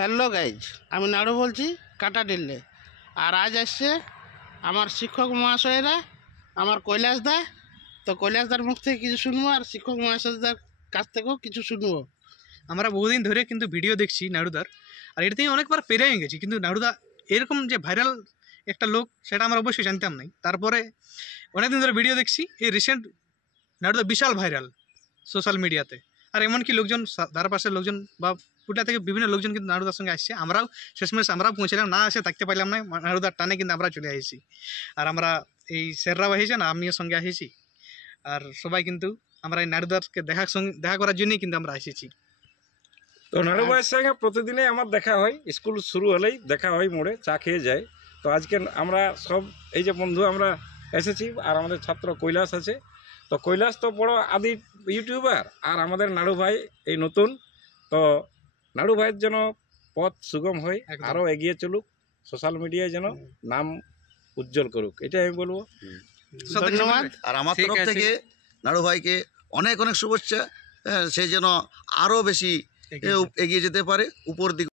Hello guys, আমি নাড়ু বলছি কাটাডিল্লে। আর আজ আসছে আমার শিক্ষক মহাশয়েরা, আমার কৈলাসদা। তো কৈলাসদার মুখ থেকে কিছু শুনবো আর শিক্ষক মহাশয়দার কাছ থেকেও কিছু শুনবো। আমরা বহুদিন ধরে কিন্তু ভিডিও দেখছি নাড়ুদার, আর এটা থেকে অনেকবার পেরিয়ে গেছি, কিন্তু নাড়ুদা এরকম যে ভাইরাল একটা লোক সেটা আমরা অবশ্যই জানতাম না। তারপরে অনেকদিন ধরে ভিডিও দেখছি, এই রিসেন্ট নাড়ুদা বিশাল ভাইরাল সোশ্যাল মিডিয়াতে। আর এমনকি লোকজন, তার পাশের লোকজন বা পুরুলিয়া থেকে বিভিন্ন লোকজন কিন্তু নাড়ুদার সঙ্গে আসছে। আমরাও শেষমেশ আমরাও পৌঁছলাম, না এসে থাকতে পারলাম না, নাড়ুদার টানে কিন্তু আমরা চলে আসছি। আর আমরা এই স্যাররাও এসেছে না, আমিও সঙ্গে এসেছি। আর সবাই কিন্তু আমরা এই নাড়ুদারকে দেখা করার জন্যই কিন্তু আমরা এসেছি। তো নাড়ু ভাইয়ের সঙ্গে প্রতিদিনই আমার দেখা হয়, স্কুল শুরু হলেই দেখা হয়, মোড়ে চা খেয়ে যায়। তো আজকে আমরা সব এই যে বন্ধু আমরা এসেছি, আর আমাদের ছাত্র কৈলাস আছে। তো কৈলাস তো বড় আদি ইউটিউবার, আর আমাদের নাড়ু ভাই এই নতুন। তো নাড়ু ভাইয়ের যেন পথ সুগম হয়, একদম। আরও এগিয়ে চলুক, সোশ্যাল মিডিয়ায় যেন নাম উজ্জ্বল করুক, এটাই আমি বলবো। ধন্যবাদ। আর আমার ঠিক তরফ আছে। থেকে নাড়ু ভাইকে অনেক অনেক শুভেচ্ছা। সে যেন আরও বেশি এগিয়ে যেতে পারে, উপর দিকে।